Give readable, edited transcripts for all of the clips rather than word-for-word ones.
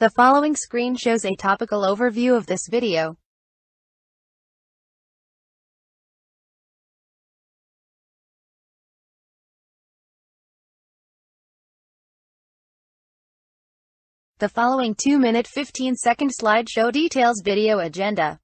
The following screen shows a topical overview of this video. The following 2-minute 15-second slideshow details video agenda.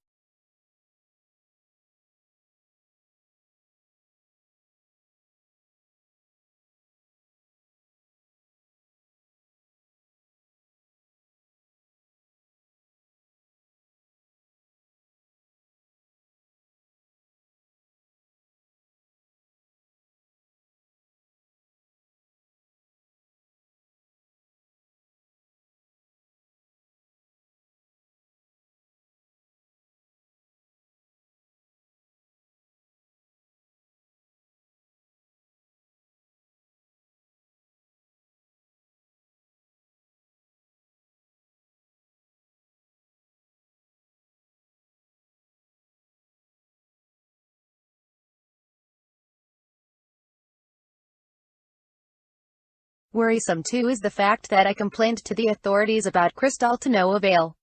Worrisome too is the fact that I complained to the authorities about Crystal to no avail.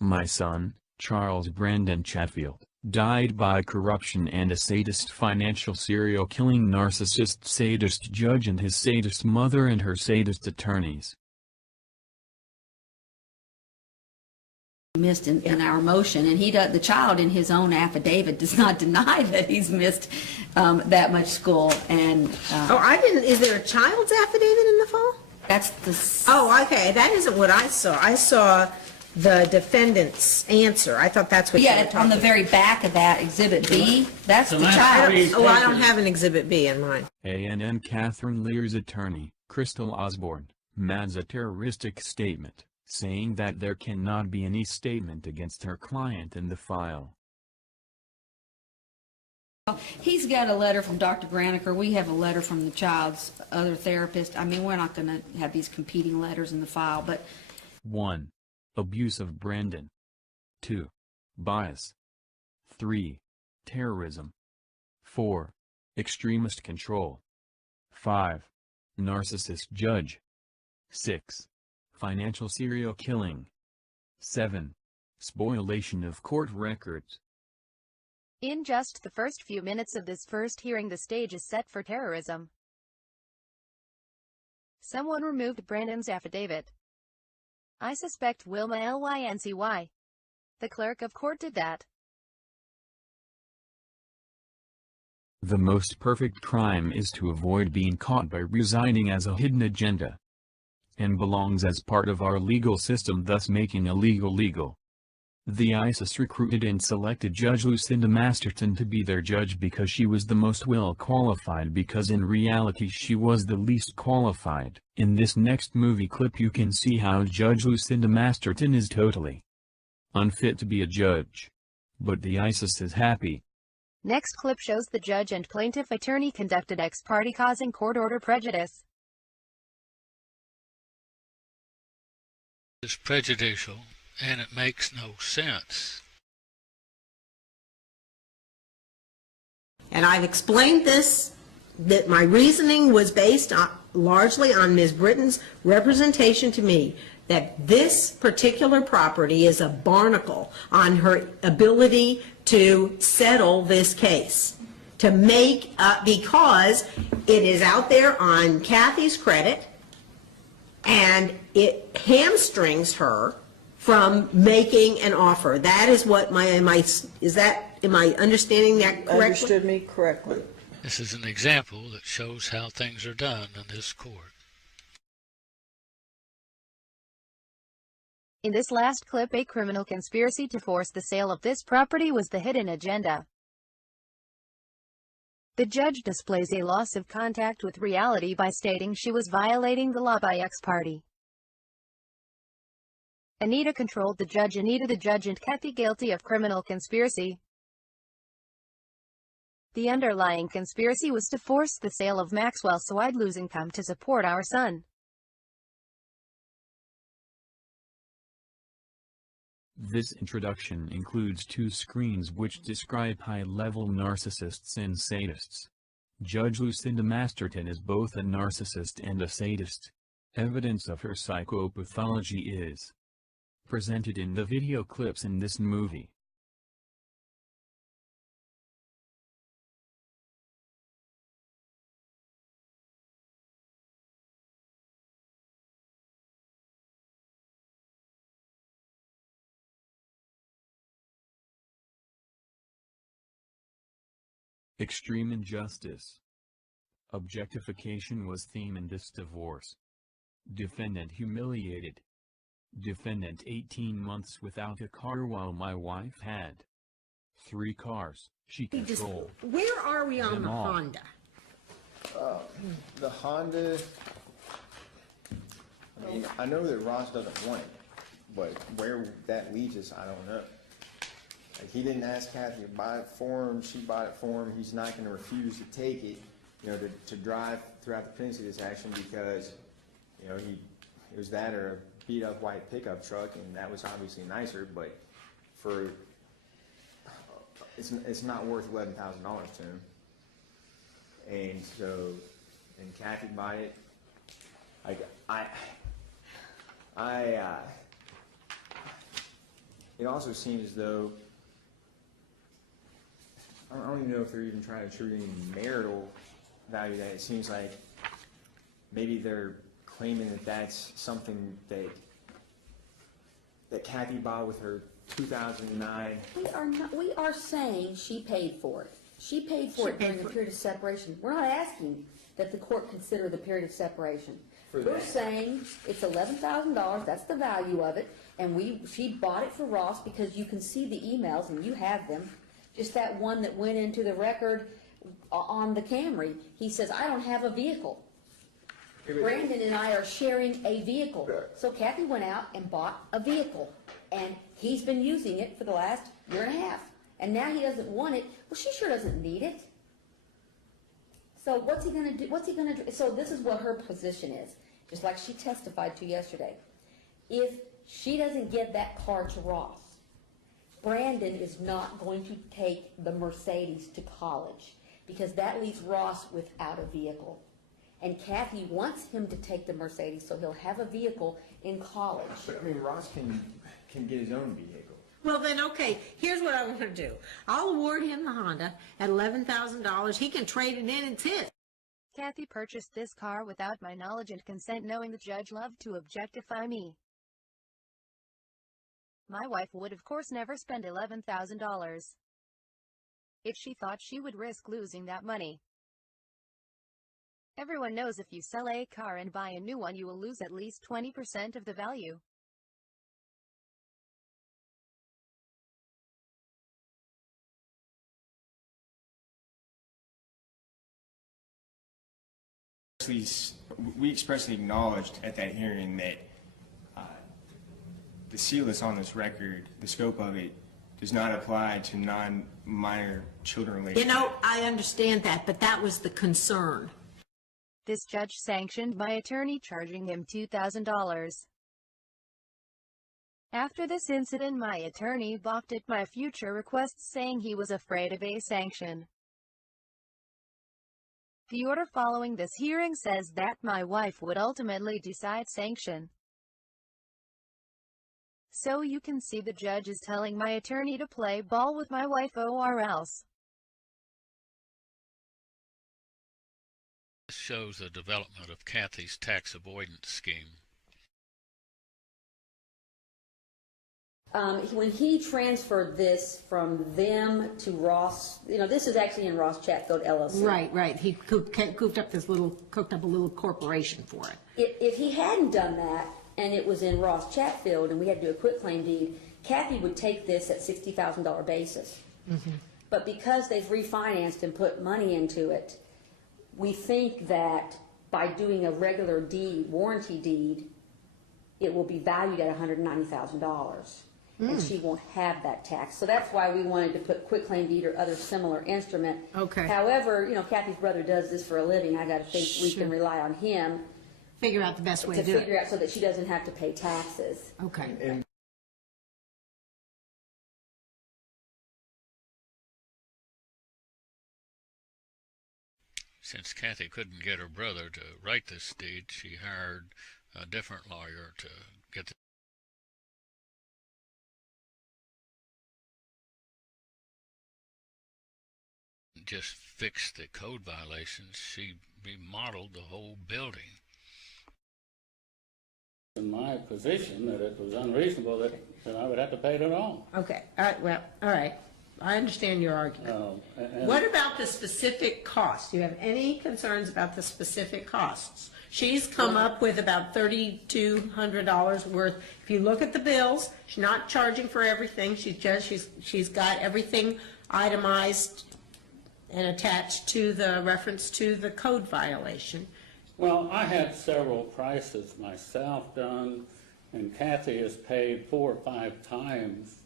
My son, Charles Brandon Chatfield, died by corruption and a sadist financial serial killing narcissist sadist judge and his sadist mother and her sadist attorneys. Missed in our motion, and the child in his own affidavit does not deny that he's missed that much school. And oh, I didn't. Is there a child's affidavit in the fall? that's the. Oh, okay. That isn't what I saw. I saw the defendant's answer. I thought that's what you were Yeah, talking on the about. very back of that exhibit B, that's the I child. don't, oh, I don't have an exhibit B in mine. ANN Catherine Lear's attorney, Crystal Osborne, adds a terroristic statement, saying that there cannot be any statement against her client in the file. He's got a letter from Dr. Graniker. We have a letter from the child's other therapist. I mean, we're not going to have these competing letters in the file, but 1. Abuse of Brandon. 2. Bias. 3. Terrorism. 4. Extremist control. 5. Narcissist judge. 6. Financial serial killing. 7. Spoliation of court records. In just the first few minutes of this first hearing, the stage is set for terrorism. Someone removed Brandon's affidavit. I suspect Wilma Lyncy. The clerk of court did that. The most perfect crime is to avoid being caught by resigning as a hidden agenda, and belongs as part of our legal system, thus making illegal legal. The ISIS recruited and selected Judge Lucinda Masterton to be their judge because she was the most well qualified, because in reality she was the least qualified. In this next movie clip you can see how Judge Lucinda Masterton is totally unfit to be a judge. But the ISIS is happy. Next clip shows the judge and plaintiff attorney conducted ex parte, causing court order prejudice. It's prejudicial, and it makes no sense. And I've explained this, that my reasoning was based largely on Ms. Britton's representation to me that this particular property is a barnacle on her ability to settle this case, to make up, because it is out there on Kathy's credit, and it hamstrings her from making an offer. That is what am I understanding that correctly? Understood me correctly. This is an example that shows how things are done in this court. In this last clip, a criminal conspiracy to force the sale of this property was the hidden agenda. The judge displays a loss of contact with reality by stating she was violating the law by ex-parte. Anita controlled the judge. Anita the judge and Kathy guilty of criminal conspiracy. The underlying conspiracy was to force the sale of Maxwell so I'd lose income to support our son. This introduction includes 2 screens which describe high-level narcissists and sadists. Judge Lucinda Masterton is both a narcissist and a sadist. Evidence of her psychopathology is presented in the video clips in this movie. Extreme injustice. Objectification was theme in this divorce. Defendant humiliated. Defendant 18 months without a car while my wife had 3 cars. She controlled. Where are we on them the all. Honda? The Honda, I mean, I know that Ross doesn't want it, but where that leads us, I don't know. Like, he didn't ask Kathy to buy it for him, she bought it for him, he's not gonna refuse to take it, you know, to drive throughout the pendency of this action because, you know, it was that or a beat up white pickup truck, and that was obviously nicer, but it's not worth $11,000 to him. And so, and Kathy bought it. It also seems as though, I don't even know if they're even trying to attribute any marital value to that. It seems like maybe they're claiming that that's something that Kathy bought with her 2009. We are saying she paid for it. She paid for it during the period of separation. We're not asking that the court consider the period of separation. We're saying it's $11,000, that's the value of it, and she bought it for Ross because you can see the emails and you have them. Just that one that went into the record on the Camry. He says, I don't have a vehicle. Brandon and I are sharing a vehicle. So Kathy went out and bought a vehicle, and he's been using it for the last year and a half. And now he doesn't want it. Well, she sure doesn't need it. So what's he going to do? What's he going to do? So this is what her position is, just like she testified to yesterday. If she doesn't get that car to Ross, Brandon is not going to take the Mercedes to college because that leaves Ross without a vehicle. And Kathy wants him to take the Mercedes so he'll have a vehicle in college. But I mean, Ross can get his own vehicle. Well, then, okay, here's what I want to do. I'll award him the Honda at $11,000. He can trade it in, it's his. Kathy purchased this car without my knowledge and consent, knowing the judge loved to objectify me. My wife would of course never spend $11,000 if she thought she would risk losing that money. Everyone knows if you sell a car and buy a new one, you will lose at least 20% of the value. We expressly acknowledged at that hearing that the seal that's on this record, the scope of it, does not apply to non-minor children related. You know, I understand that, but that was the concern. This judge sanctioned my attorney, charging him $2,000. After this incident, my attorney balked at my future requests, saying he was afraid of a sanction. The order following this hearing says that my wife would ultimately decide sanction. So you can see the judge is telling my attorney to play ball with my wife or else. shows the development of Kathy's tax avoidance scheme. When he transferred this from them to Ross, this is actually in Ross Chatfield LLC. Right. He cooked up a little corporation for it. If he hadn't done that, and it was in Ross Chatfield, and we had to do a quitclaim deed, Kathy would take this at $60,000 basis. But because they've refinanced and put money into it, we think that by doing a regular deed, warranty deed, it will be valued at $190,000. And she won't have that tax. So that's why we wanted to put quitclaim deed or other similar instrument. Okay. However, Kathy's brother does this for a living. I gotta think we can rely on him Figure out the best way to to do figure it. out so that she doesn't have to pay taxes. Okay. And Since Kathy couldn't get her brother to write this deed, she hired a different lawyer to get the just fix the code violations. She remodeled the whole building. In my position, that it was unreasonable that I would have to pay it at all. Okay, all right. I understand your argument. And What about the specific costs? Do you have any concerns about the specific costs? She's come up with about $3,200 worth. If you look at the bills, she's not charging for everything. She's got everything itemized and attached to the reference to the code violation. Well, I had several prices myself done, and Kathy has paid 4 or 5 times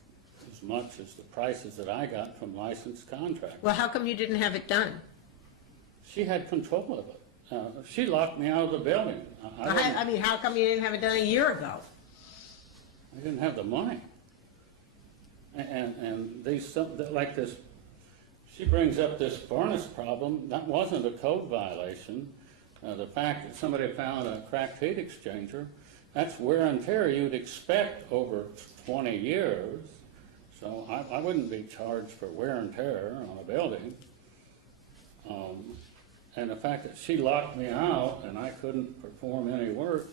as much as the prices that I got from licensed contractors. Well, how come you didn't have it done? She had control of it. She locked me out of the building. I mean, how come you didn't have it done a year ago? I didn't have the money. And these, like this, she brings up this furnace problem. That wasn't a code violation. The fact that somebody found a cracked heat exchanger, that's wear and tear you'd expect over 20 years. So I wouldn't be charged for wear and tear on a building. And the fact that she locked me out and I couldn't perform any work,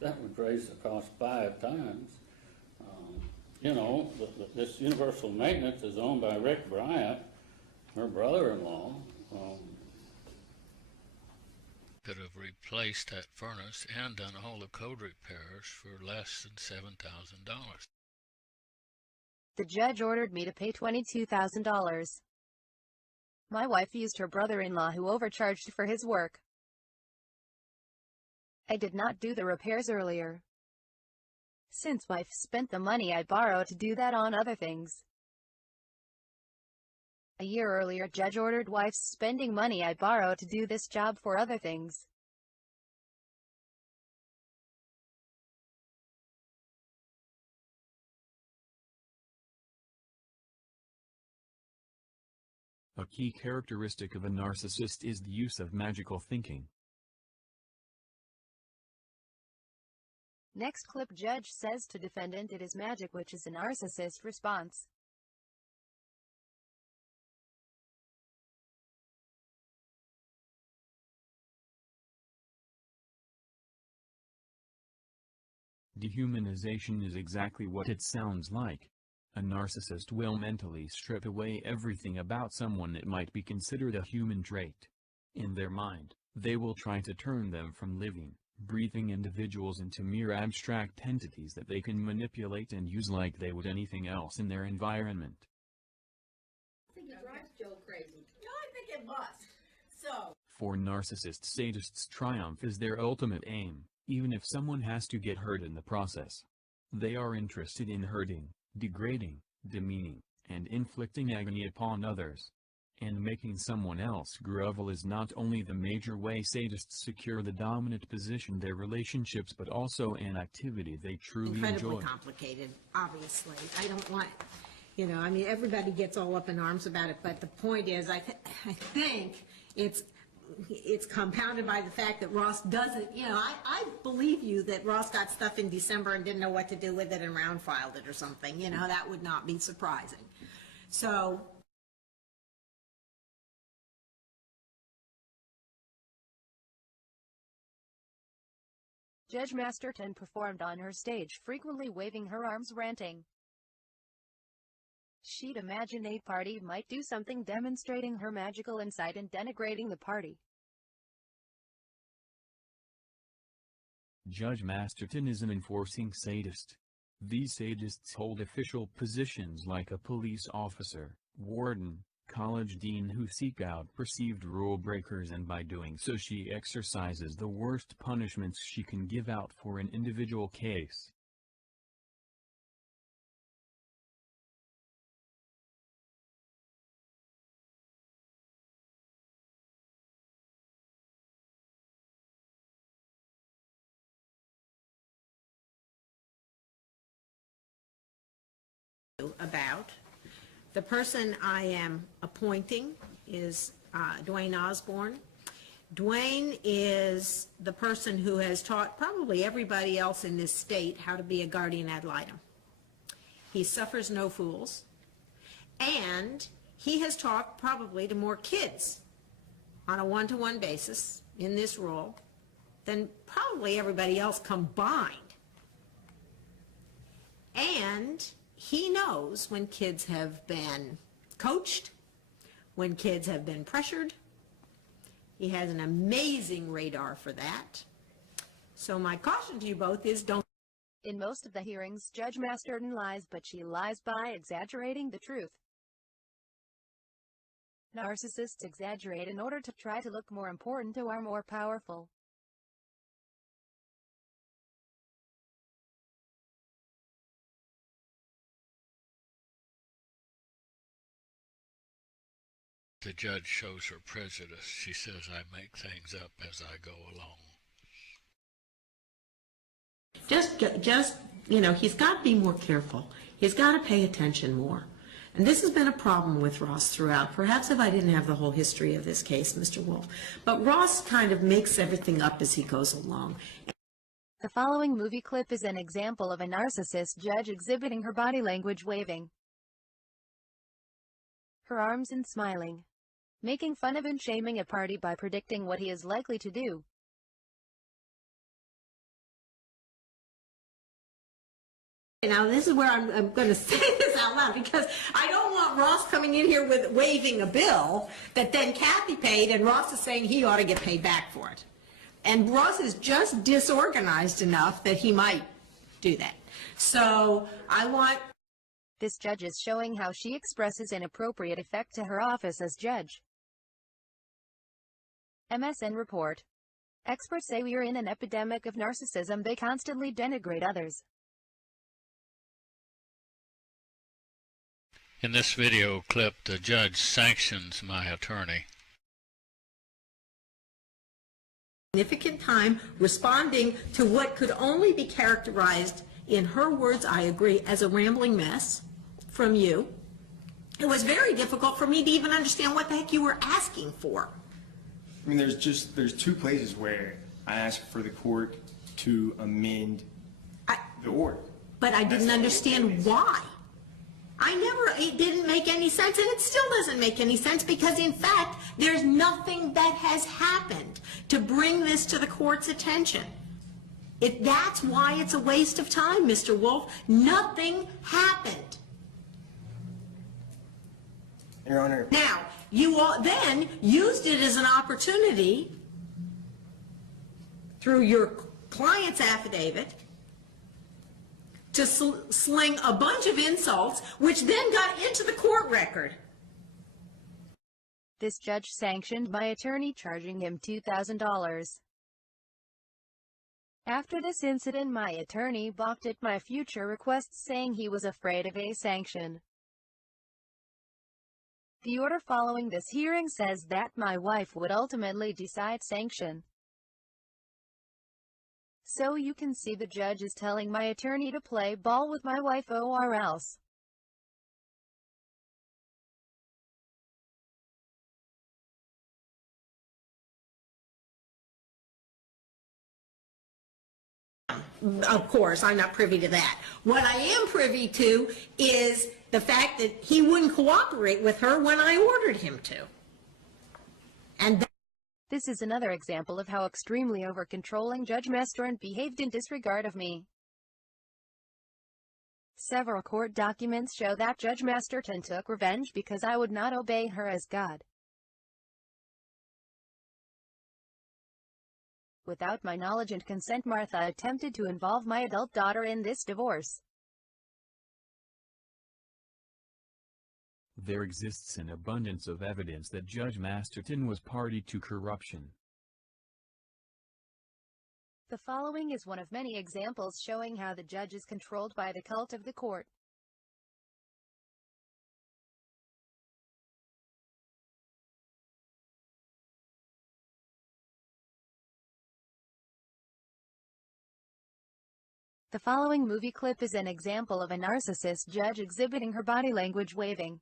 that would raise the cost 5 times. This Universal Maintenance is owned by Rick Bryant, her brother-in-law. Could have replaced that furnace and done all the code repairs for less than $7,000. The judge ordered me to pay $22,000. My wife used her brother-in-law who overcharged for his work. I did not do the repairs earlier, since wife spent the money I borrowed to do that on other things. A year earlier, judge ordered wife's spending money I borrowed to do this job for other things. A key characteristic of a narcissist is the use of magical thinking. Next clip, judge says to defendant it is magic, which is a narcissist response. Dehumanization is exactly what it sounds like. A narcissist will mentally strip away everything about someone that might be considered a human trait. In their mind, they will try to turn them from living, breathing individuals into mere abstract entities that they can manipulate and use like they would anything else in their environment. I think it drives Joe crazy. No, I think it must. So. For narcissist sadists, triumph is their ultimate aim, even if someone has to get hurt in the process. They are interested in hurting, degrading, demeaning, and inflicting agony upon others. And making someone else grovel is not only the major way sadists secure the dominant position in their relationships, but also an activity they truly Incredibly enjoy. complicated, obviously. I don't want, I mean, everybody gets all up in arms about it, but the point is, I think it's compounded by the fact that Ross doesn't, I believe you that Ross got stuff in December and didn't know what to do with it and round filed it or something, that would not be surprising. So Judge Masterton performed on her stage, frequently waving her arms, ranting. She'd imagine a party might do something, demonstrating her magical insight and denigrating the party. Judge Masterton is an enforcing sadist. These sadists hold official positions like a police officer, warden, college dean who seek out perceived rule breakers, and by doing so she exercises the worst punishments she can give out for an individual case. About. The person I am appointing is Dwayne Osborne. Dwayne is the person who has taught probably everybody else in this state how to be a guardian ad litem. He suffers no fools, and he has taught probably to more kids on a one-to-one basis in this role than probably everybody else combined. And he knows when kids have been coached, when kids have been pressured. He has an amazing radar for that. So my caution to you both is don't. In most of the hearings, Judge Masterton lies, but she lies by exaggerating the truth. Narcissists exaggerate in order to try to look more important or more powerful. The judge shows her prejudice. She says, I make things up as I go along. Just, he's got to be more careful. He's got to pay attention more. And this has been a problem with Ross throughout. Perhaps if I didn't have the whole history of this case, Mr. Wolf. But Ross kind of makes everything up as he goes along. The following movie clip is an example of a narcissist judge exhibiting her body language, waving her arms and smiling, making fun of and shaming a party by predicting what he is likely to do. Now this is where I'm going to say this out loud, because I don't want Ross coming in here with waving a bill that then Kathy paid, and Ross is saying he ought to get paid back for it. And Ross is just disorganized enough that he might do that. So I want... This judge is showing how she expresses inappropriate effect to her office as judge. MSN report. Experts say we are in an epidemic of narcissism. They constantly denigrate others. In this video clip, the judge sanctions my attorney. Significant time responding to what could only be characterized, in her words, I agree, as a rambling mess from you. It was very difficult for me to even understand what the heck you were asking for. I mean, there's two places where I asked for the court to amend the order. But I didn't understand why. It didn't make any sense, and it still doesn't make any sense, because in fact, there's nothing that has happened to bring this to the court's attention. That's why it's a waste of time, Mr. Wolf. Nothing happened. Your Honor. Now, you all then used it as an opportunity through your client's affidavit to sling a bunch of insults, which then got into the court record. This judge sanctioned my attorney, charging him $2,000. After this incident, my attorney balked at my future requests, saying he was afraid of a sanction. The order following this hearing says that my wife would ultimately decide sanction. So you can see the judge is telling my attorney to play ball with my wife or else. Of course, I'm not privy to that. What I am privy to is the fact that he wouldn't cooperate with her when I ordered him to. And This is another example of how extremely over-controlling Judge Masterton behaved in disregard of me. Several court documents show that Judge Masterton took revenge because I would not obey her as God. Without my knowledge and consent, Martha attempted to involve my adult daughter in this divorce. There exists an abundance of evidence that Judge Masterton was party to corruption. The following is one of many examples showing how the judge is controlled by the cult of the court. The following movie clip is an example of a narcissist judge exhibiting her body language, waving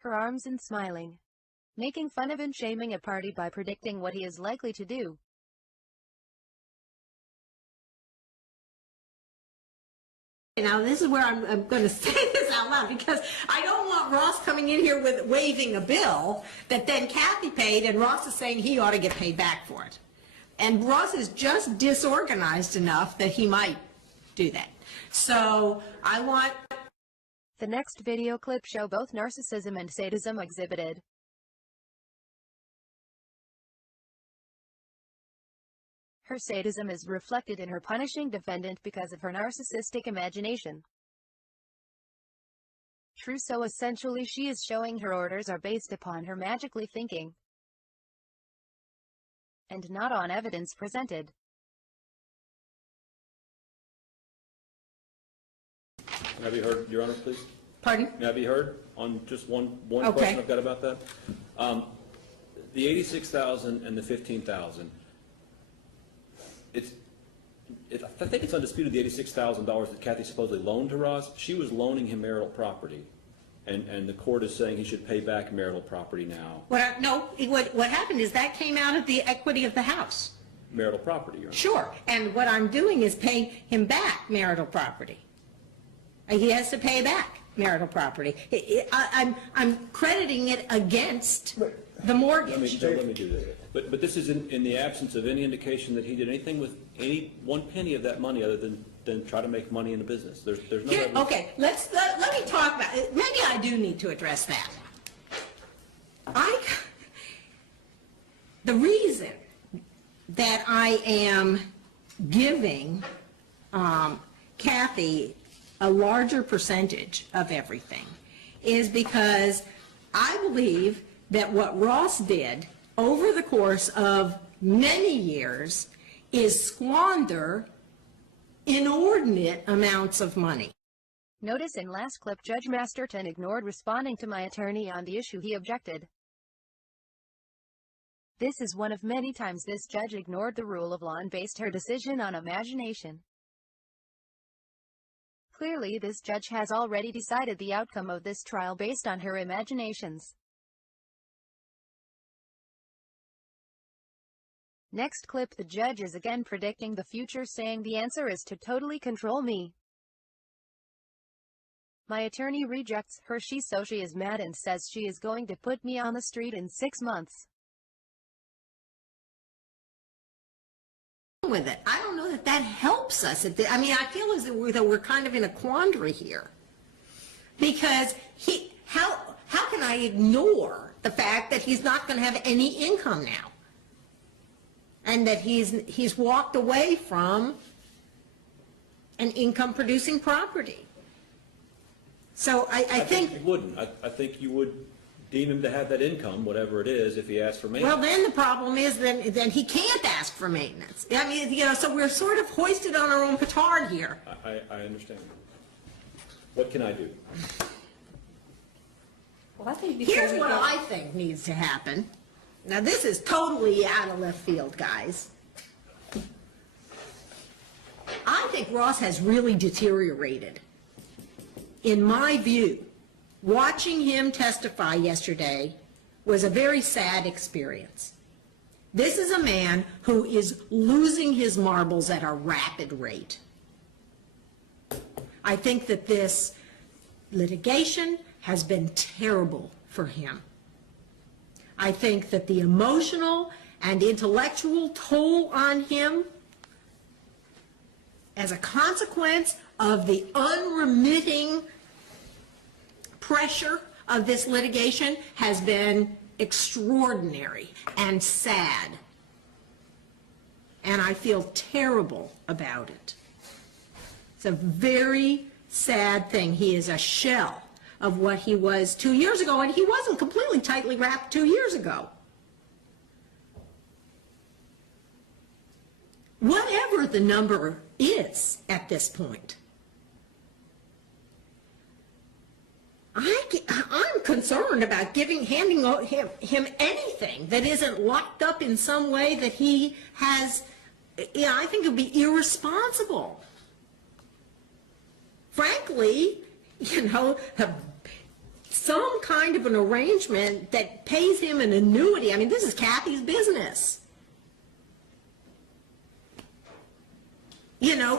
her arms and smiling, making fun of and shaming a party by predicting what he is likely to do. Now, this is where I'm going to say this out loud, because I don't want Ross coming in here with waving a bill that then Kathy paid, and Ross is saying he ought to get paid back for it. And Ross is just disorganized enough that he might do that. So I want... The next video clip show both narcissism and sadism exhibited. Her sadism is reflected in her punishing defendant because of her narcissistic imagination. True, so essentially she is showing her orders are based upon her magically thinking, and not on evidence presented. May I be heard, Your Honor, please? Pardon? May I be heard on just one Okay. question I've got about that? The $86,000 and the $15,000. I think it's undisputed the $86,000 that Kathy supposedly loaned to Ross. She was loaning him marital property, and the court is saying he should pay back marital property now. What happened is that came out of the equity of the house. Marital property, Your Honor. Sure, and what I'm doing is paying him back marital property. He has to pay back marital property. I'm crediting it against the mortgage. Let me do this. But this is in the absence of any indication that he did anything with any one penny of that money other than try to make money in the business. There's no evidence. Okay, let me talk about it. Maybe I do need to address that. The reason that I am giving Kathy a larger percentage of everything is because I believe that what Ross did over the course of many years is squander inordinate amounts of money. Notice in last clip Judge Masterton ignored responding to my attorney on the issue he objected. This is one of many times this judge ignored the rule of law and based her decision on imagination. Clearly this judge has already decided the outcome of this trial based on her imaginations. Next clip, the judge is again predicting the future, saying the answer is to totally control me. My attorney rejects her. She is mad and says she is going to put me on the street in 6 months. With it. I don't know that that helps us. I mean, I feel as though we're kind of in a quandary here. Because how can I ignore the fact that he's not going to have any income now? And that he's walked away from an income-producing property. So I think you wouldn't. I think you would deem him to have that income, whatever it is, if he asked for maintenance. well, then the problem is then he can't ask for maintenance. I mean, so we're sort of hoisted on our own petard here. I understand. What can I do? Well, I think Here's what I think needs to happen. Now, this is totally out of left field, guys. I think Ross has really deteriorated. In my view, watching him testify yesterday was a very sad experience. This is a man who is losing his marbles at a rapid rate. I think that this litigation has been terrible for him. I think that the emotional and intellectual toll on him as a consequence of the unremitting pressure of this litigation has been extraordinary and sad. And I feel terrible about it. It's a very sad thing. He is a shell of what he was 2 years ago, and he wasn't completely tightly wrapped 2 years ago. Whatever the number is at this point, I'm concerned about handing him anything that isn't locked up in some way that he has. I think it would be irresponsible. Frankly, some kind of an arrangement that pays him an annuity. I mean, this is Kathy's business.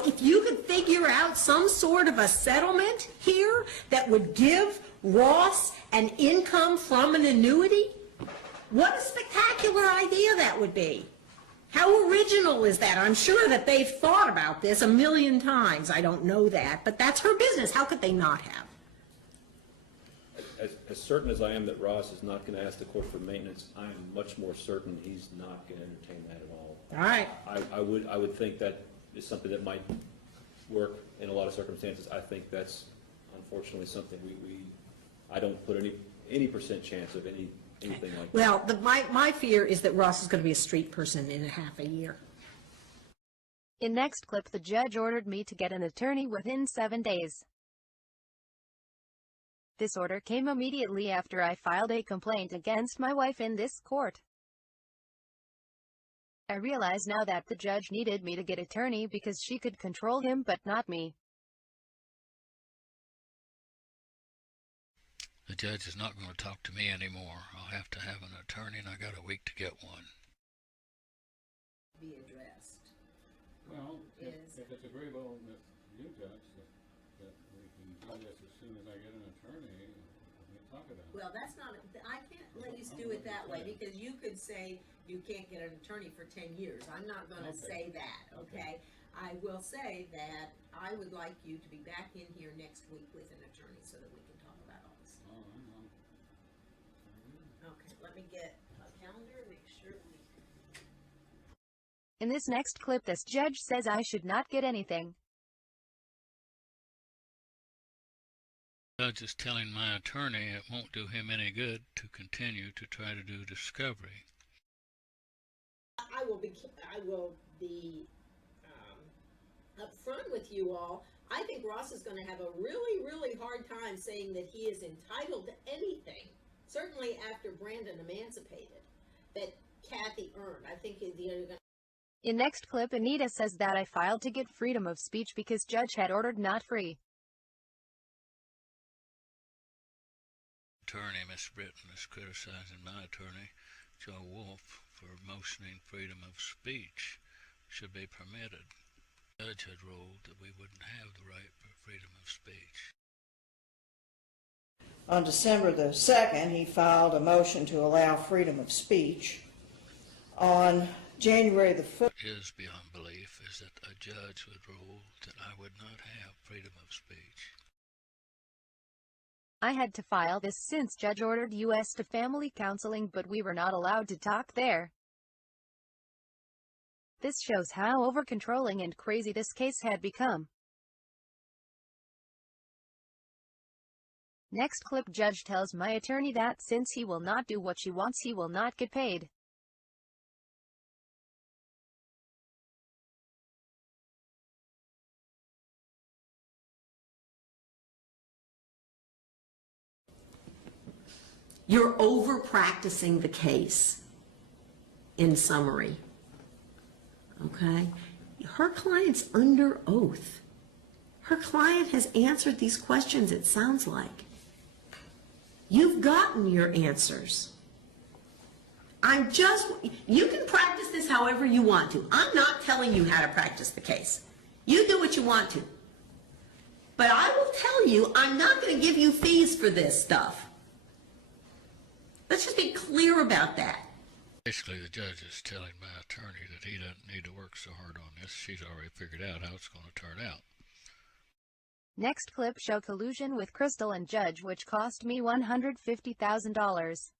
If you could figure out some sort of a settlement here that would give Ross an income from an annuity, what a spectacular idea that would be. How original is that? I'm sure that they've thought about this a million times. I don't know that, but that's her business. How could they not have? As certain as I am that Ross is not going to ask the court for maintenance, I am much more certain he's not going to entertain that at all. All right. I would think that is something that might work in a lot of circumstances. I think that's unfortunately something I don't put any percent chance of anything like that. Well, my fear is that Ross is going to be a street person in a half a year. In next clip, the judge ordered me to get an attorney within 7 days. This order came immediately after I filed a complaint against my wife in this court. I realize now that the judge needed me to get an attorney because she could control him but not me. The judge is not going to talk to me anymore. I'll have to have an attorney, and I got a week to get one. Be addressed. Well, if it's agreeable with you, Judge, that we can do this as soon as I get an attorney, we can talk about it. Well, that's not, I can't let you do it that way, because you could say you can't get an attorney for 10 years. I'm not going to say that, okay? I will say that I would like you to be back in here next week with an attorney so that we can talk about all this. Okay, let me get a calendar, make sure we... In this next clip, this judge says I should not get anything. The judge is telling my attorney it won't do him any good to continue to try to do discovery. I will be upfront with you all. I think Ross is going to have a really, really hard time saying that he is entitled to anything, certainly after Brandon emancipated, that Kathy earned. I think In next clip, Anita says that I filed to get freedom of speech because judge had ordered not free. Attorney, Miss Britton, is criticizing my attorney, Joe Wolf, for motioning freedom of speech should be permitted. The judge had ruled that we wouldn't have the right for freedom of speech. On December the 2nd, he filed a motion to allow freedom of speech. On January the 1st... What is beyond belief is that a judge would rule that I would not have freedom of speech. I had to file this since judge ordered us to family counseling, but we were not allowed to talk there. This shows how over-controlling and crazy this case had become. Next clip, judge tells my attorney that since he will not do what she wants, he will not get paid. You're over-practicing the case, in summary. Okay? Her client's under oath. Her client has answered these questions, it sounds like. You've gotten your answers. You can practice this however you want to. I'm not telling you how to practice the case. You do what you want to. But I will tell you, I'm not going to give you fees for this stuff. Let's just be clear about that. Basically, the judge is telling my attorney that he doesn't need to work so hard on this. She's already figured out how it's going to turn out. Next clip show collusion with Crystal and Judge which cost me $150,000.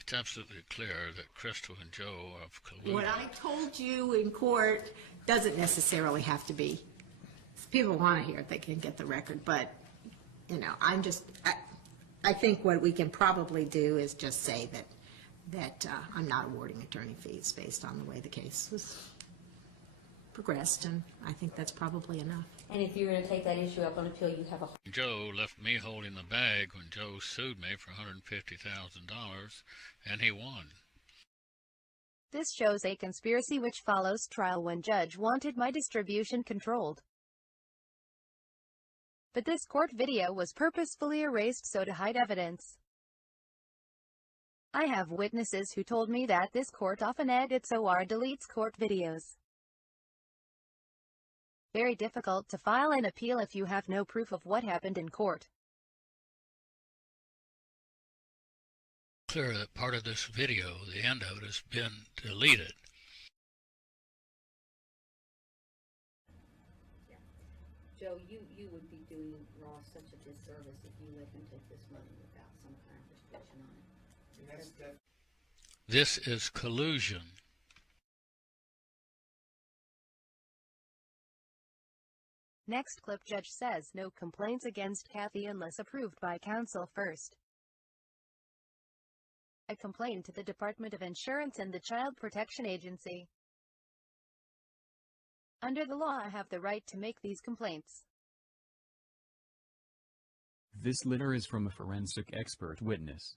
It's absolutely clear that Crystal and Joe have colluded. What I told you in court doesn't necessarily have to be. If people want to hear it, they can get the record, but, you know, I think what we can probably do is just say that I'm not awarding attorney fees based on the way the case was progressed, and I think that's probably enough. And if you're gonna take that issue up on appeal, you have a Joe left me holding the bag when Joe sued me for $150,000, and he won. This shows a conspiracy which follows trial when Judge wanted my distribution controlled. But this court video was purposefully erased so to hide evidence. I have witnesses who told me that this court often edits or deletes court videos. Very difficult to file an appeal if you have no proof of what happened in court. Clear that part of this video, the end of it, has been deleted. Joe, you would be doing Ross such a disservice if you let him take this money without some kind of restriction on it. This is collusion. Next clip Judge says no complaints against Kathy unless approved by counsel first. I complained to the Department of Insurance and the Child Protection Agency. Under the law I have the right to make these complaints. This letter is from a forensic expert witness.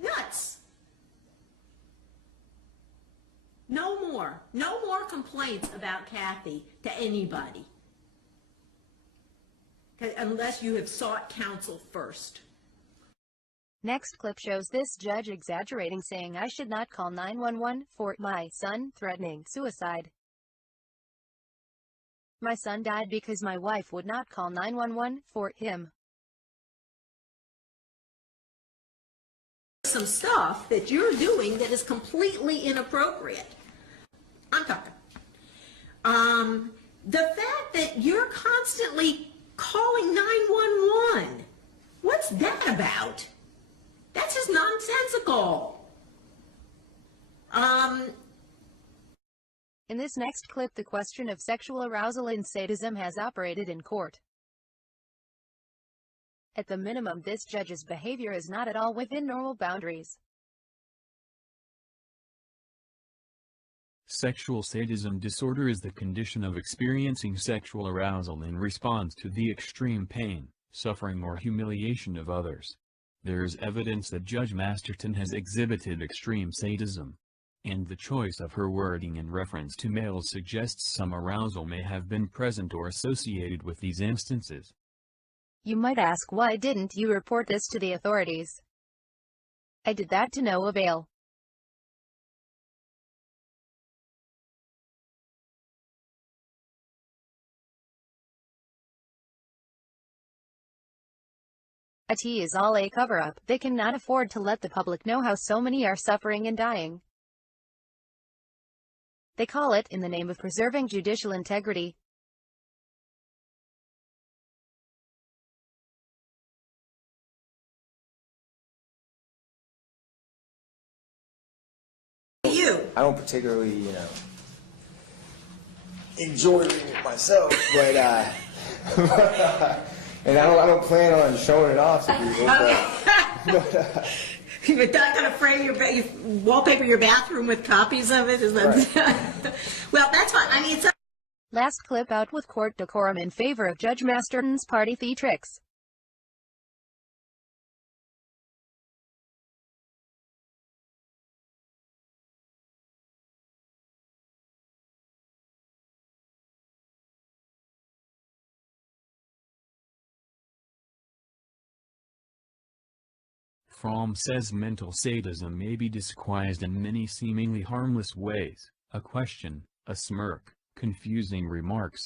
Nuts! No more complaints about Kathy to anybody. Unless you have sought counsel first. Next clip shows this judge exaggerating, saying I should not call 911 for my son threatening suicide. My son died because my wife would not call 911 for him. Some stuff that you're doing that is completely inappropriate. I'm talking. The fact that you're constantly calling 911, what's that about? That's just nonsensical. In this next clip, the question of sexual arousal and sadism has operated in court. At the minimum, this judge's behavior is not at all within normal boundaries. Sexual sadism disorder is the condition of experiencing sexual arousal in response to the extreme pain, suffering or humiliation of others. There is evidence that Judge Masterton has exhibited extreme sadism, and the choice of her wording in reference to males suggests some arousal may have been present or associated with these instances. You might ask, why didn't you report this to the authorities? I did that to no avail. It is all a cover-up. They cannot afford to let the public know how so many are suffering and dying. They call it in the name of preserving judicial integrity. I don't particularly, enjoy reading it myself, but and I don't plan on showing it off to people. You're not going to frame you wallpaper your bathroom with copies of it? Is that right? Well, that's fine. I mean, it's Last clip out with court decorum in favor of Judge Masterton's party theatrics. Fromm says mental sadism may be disguised in many seemingly harmless ways: a question, a smirk, confusing remarks.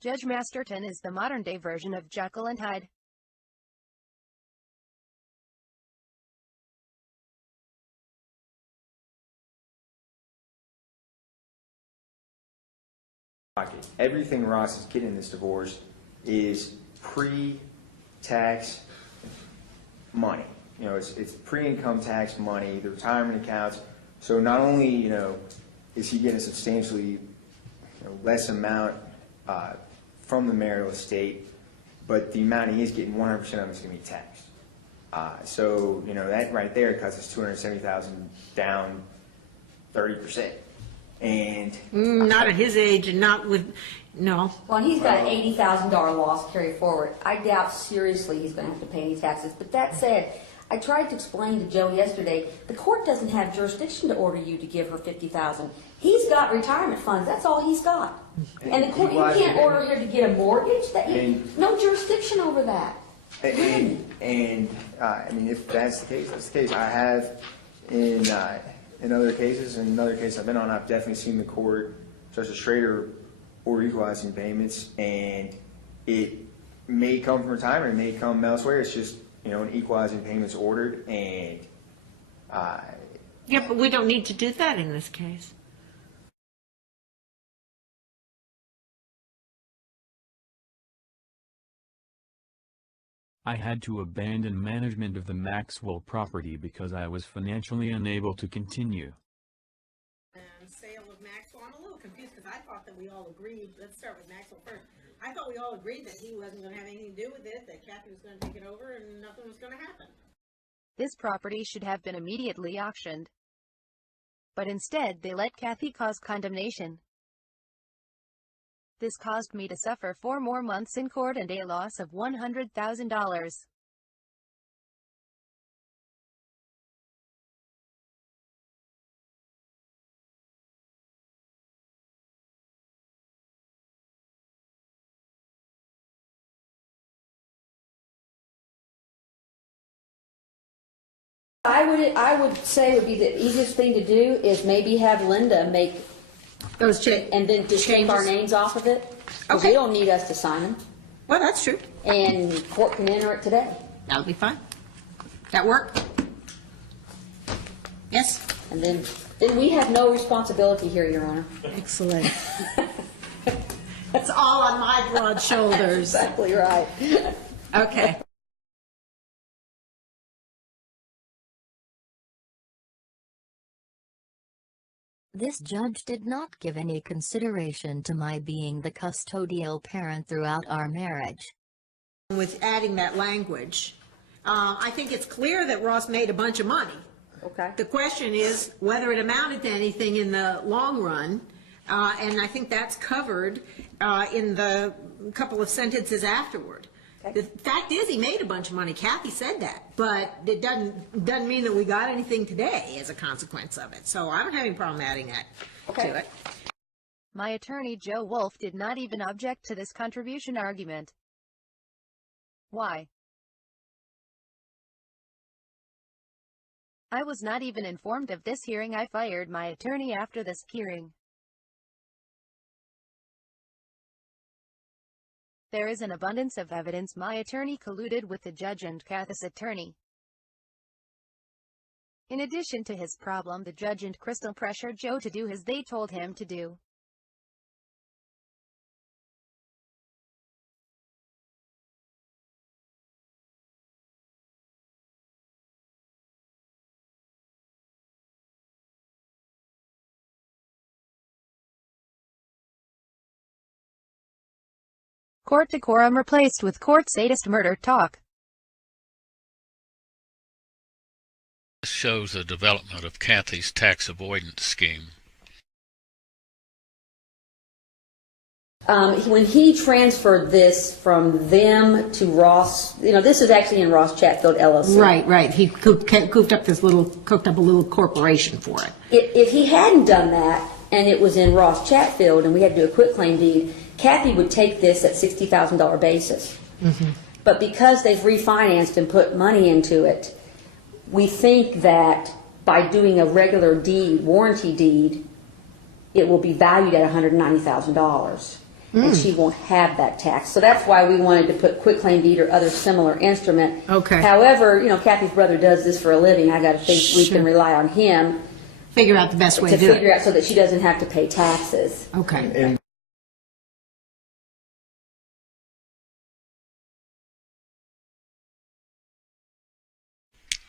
Judge Masterton is the modern-day version of Jekyll and Hyde. Everything Ross is getting in this divorce is pre-tax money. You know, it's pre-income tax money, the retirement accounts. So not only, you know, is he getting a substantially less amount from the marital estate, but the amount he is getting, 100% of it is going to be taxed. So, you know, that right there cuts us $270,000 down 30%. And Not at his age and not with, no. Well, he's got an $80,000 loss carried forward. I doubt seriously he's going to have to pay any taxes. But that said, I tried to explain to Joe yesterday, the court doesn't have jurisdiction to order you to give her $50,000. He's got retirement funds. That's all he's got. And the court, you can't order her to get a mortgage. No jurisdiction over that. I mean, if that's the case, that's the case. I have in other cases, and in other cases I've been on, I've definitely seen the court, Justice Schrader, order equalizing payments, and it may come from retirement, it may come elsewhere. It's just, you know, an equalizing payments ordered, and Yeah, but we don't need to do that in this case. I had to abandon management of the Maxwell property because I was financially unable to continue. Sale of Maxwell, I'm a little confused because I thought that we all agreed, let's start with Maxwell first. I thought we all agreed that he wasn't going to have anything to do with it, that Kathy was going to take it over and nothing was going to happen. This property should have been immediately auctioned. But instead, they let Kathy cause condemnation. This caused me to suffer 4 more months in court and a loss of $100,000. I would say would be the easiest thing to do is maybe have Linda make Those changes. and then just take our names off of it. Because Okay. they don't need us to sign them. Well, that's true. And court can enter it today. That'll be fine. That work? Yes? And then we have no responsibility here, Your Honor. Excellent. It's all on my broad shoulders. Exactly right. Okay. This judge did not give any consideration to my being the custodial parent throughout our marriage. With adding that language, I think it's clear that Ross made a bunch of money. Okay. The question is whether it amounted to anything in the long run, and I think that's covered in the couple of sentences afterward. Okay. The fact is he made a bunch of money. Kathy said that, but it doesn't mean that we got anything today as a consequence of it. So I don't have any problem adding that to it. My attorney Joe Wolf did not even object to this contribution argument. Why? I was not even informed of this hearing. I fired my attorney after this hearing. There is an abundance of evidence my attorney colluded with the judge and Kathy's attorney. In addition to his problem, the judge and Crystal pressured Joe to do as they told him to do. Court decorum replaced with court sadist murder talk. This shows the development of Kathy's tax avoidance scheme. When he transferred this from them to Ross, this is actually in Ross Chatfield LLC. Right. He cooked up a little corporation for it. If he hadn't done that, and it was in Ross Chatfield, and we had to do a quitclaim deed, Kathy would take this at $60,000 basis. But because they've refinanced and put money into it, we think that by doing a regular deed, warranty deed, it will be valued at $190,000. And she won't have that tax. So that's why we wanted to put quitclaim deed or other similar instrument. Okay. However, Kathy's brother does this for a living. I gotta think we Sure. can rely on him Figure out the best way to to do figure it. out so that she doesn't have to pay taxes. Okay. And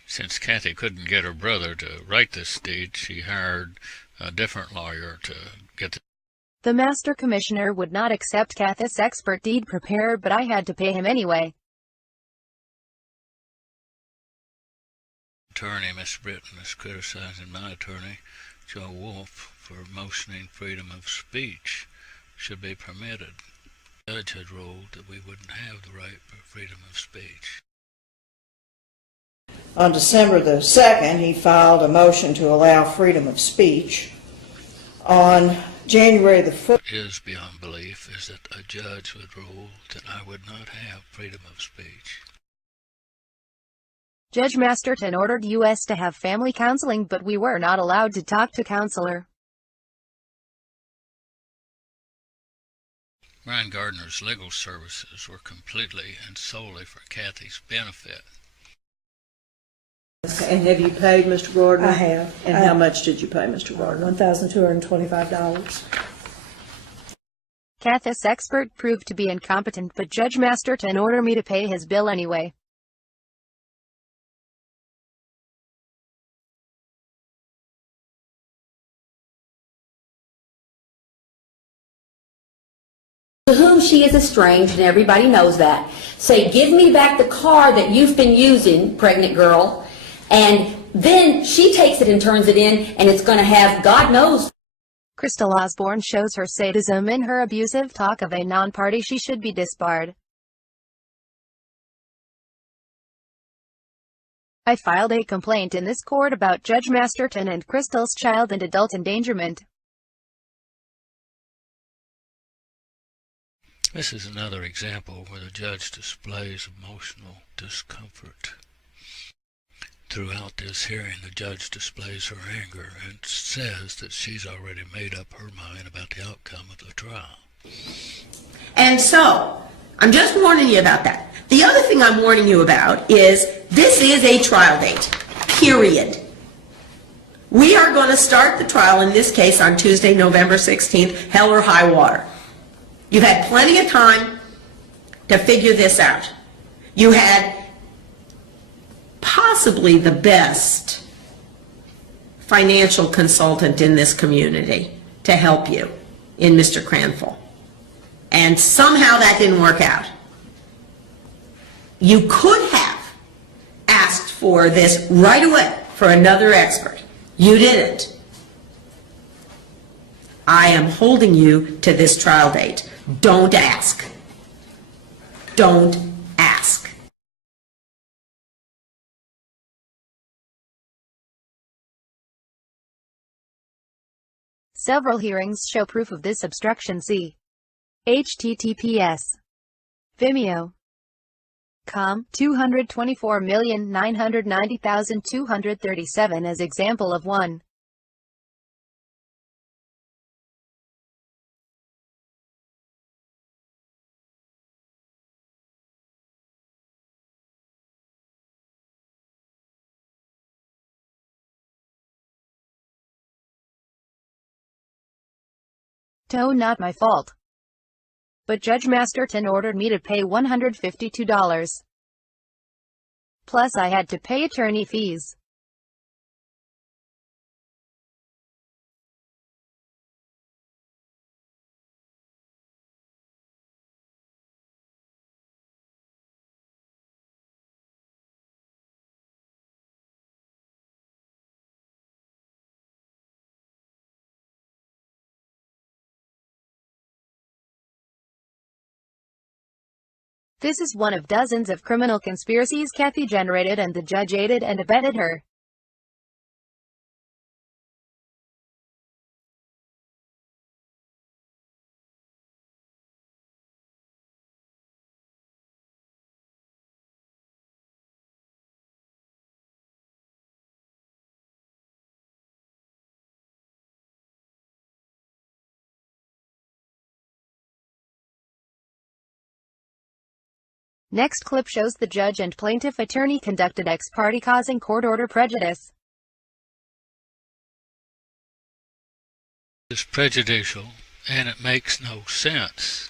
Since Kathy couldn't get her brother to write this deed, she hired a different lawyer to get the The Master Commissioner would not accept Kathy's expert deed preparer, but I had to pay him anyway. attorney. Miss Britton is criticizing my attorney, Joe Wolf, for motioning freedom of speech should be permitted. The judge had ruled that we wouldn't have the right for freedom of speech. On December the 2nd, he filed a motion to allow freedom of speech. On January the 4th, What is beyond belief is that a judge would rule that I would not have freedom of speech. Judge Masterton ordered us to have family counseling, but we were not allowed to talk to counselor. Ryan Gardner's legal services were completely and solely for Kathy's benefit. And have you paid Mr. Gardner? I have. And how much did you pay Mr. Gardner? $1,225. Kathy's expert proved to be incompetent, but Judge Masterton ordered me to pay his bill anyway. To whom she is estranged, and everybody knows that. Say, give me back the car that you've been using, pregnant girl, and then she takes it and turns it in, and it's going to have, God knows. Crystal Osborne shows her sadism in her abusive talk of a non-party. She should be disbarred. I filed a complaint in this court about Judge Masterton and Crystal's child and adult endangerment. This is another example where the judge displays emotional discomfort. Throughout this hearing, the judge displays her anger and says that she's already made up her mind about the outcome of the trial. And so, I'm just warning you about that. The other thing I'm warning you about is this is a trial date, period. We are going to start the trial in this case on Tuesday, November 16th, hell or high water. You've had plenty of time to figure this out. You had possibly the best financial consultant in this community to help you in Mr. Cranful. And somehow that didn't work out. You could have asked for this right away for another expert. You didn't. I am holding you to this trial date. Don't ask. Don't ask. Several hearings show proof of this obstruction. See https://Vimeo.com 224,990,237 as example of 1. Not my fault. But Judge Masterton ordered me to pay $152. Plus I had to pay attorney fees. This is one of dozens of criminal conspiracies Kathy generated, and the judge aided and abetted her. Next clip shows the judge and plaintiff attorney conducted ex parte causing court order prejudice. It's prejudicial, and it makes no sense.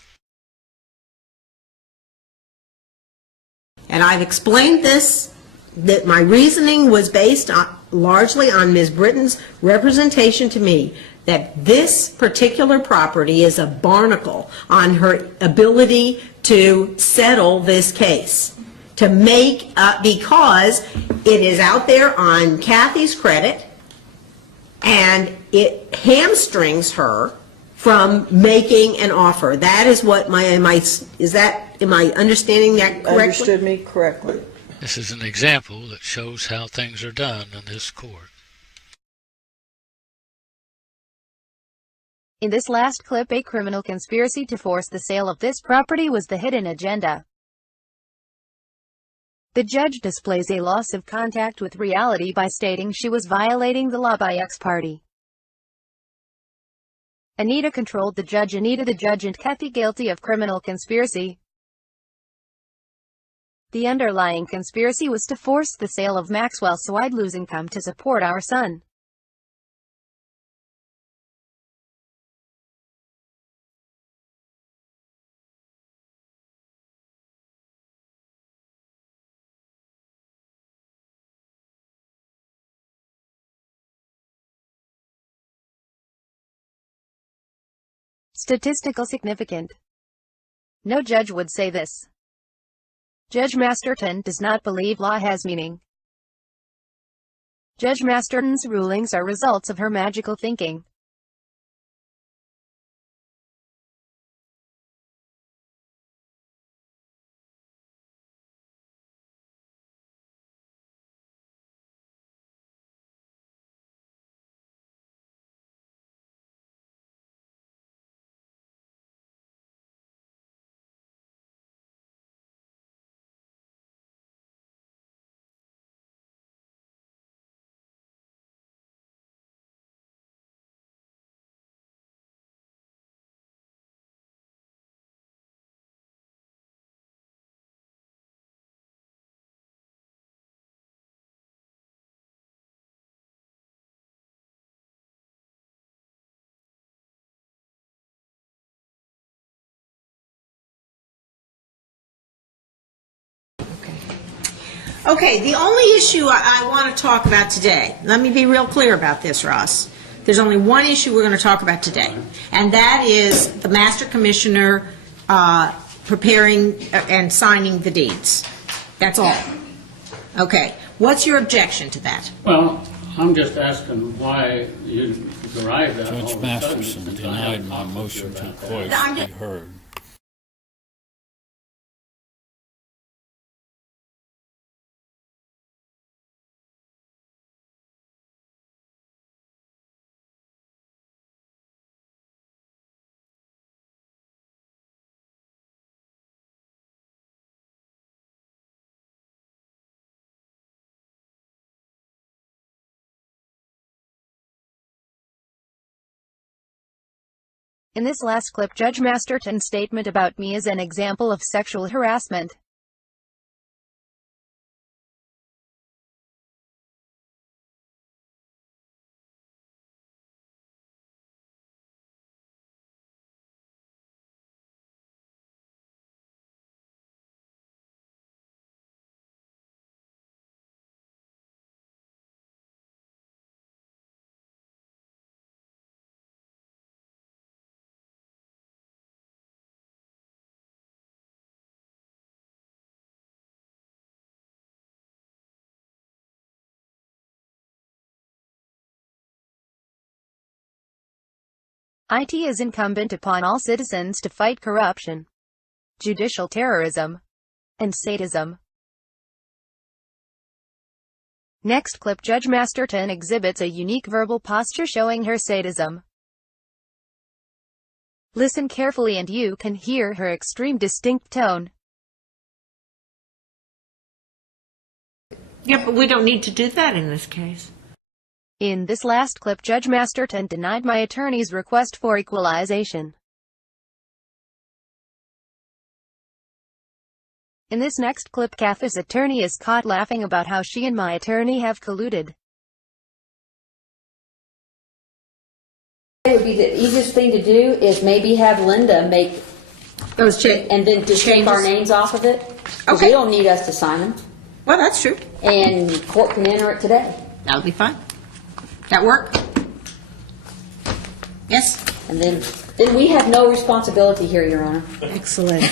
And I've explained this, that my reasoning was based largely on Ms. Britton's representation to me that this particular property is a barnacle on her ability to settle this case, to make up, because it is out there on Kathy's credit, and it hamstrings her from making an offer. That is what am I understanding that correctly? Understood me correctly. This is an example that shows how things are done in this court. In this last clip, a criminal conspiracy to force the sale of this property was the hidden agenda. The judge displays a loss of contact with reality by stating she was violating the law by ex parte. Anita controlled the judge. Anita the judge and Kathy guilty of criminal conspiracy. The underlying conspiracy was to force the sale of Maxwell so I'd lose income to support our son. Statistical significant. No judge would say this. Judge Masterton does not believe law has meaning. Judge Masterton's rulings are results of her magical thinking. Okay, the only issue I want to talk about today, let me be real clear about this, Ross. There's only one issue we're going to talk about today, and that is the Master Commissioner preparing and signing the deeds. That's all. Okay, what's your objection to that? Well, I'm just asking why you derived that all of Judge a sudden. Masterson since I had denied my talked with you motion to about that. voice be heard. In this last clip, Judge Masterton's statement about me is an example of sexual harassment. It is incumbent upon all citizens to fight corruption, judicial terrorism, and sadism. Next clip, Judge Masterton exhibits a unique verbal posture showing her sadism. Listen carefully and you can hear her extreme distinct tone. Yeah, but we don't need to do that in this case. In this last clip, Judge Masterton denied my attorney's request for equalization. In this next clip, Kathy's attorney is caught laughing about how she and my attorney have colluded. It would be the easiest thing to do is maybe have Linda make, Those changes. and then just take our names off of it. 'Cause Okay. we don't need us to sign them, Well, that's true. and court can enter it today. That'll be fine. That work? Yes? And then we have no responsibility here, Your Honor. Excellent.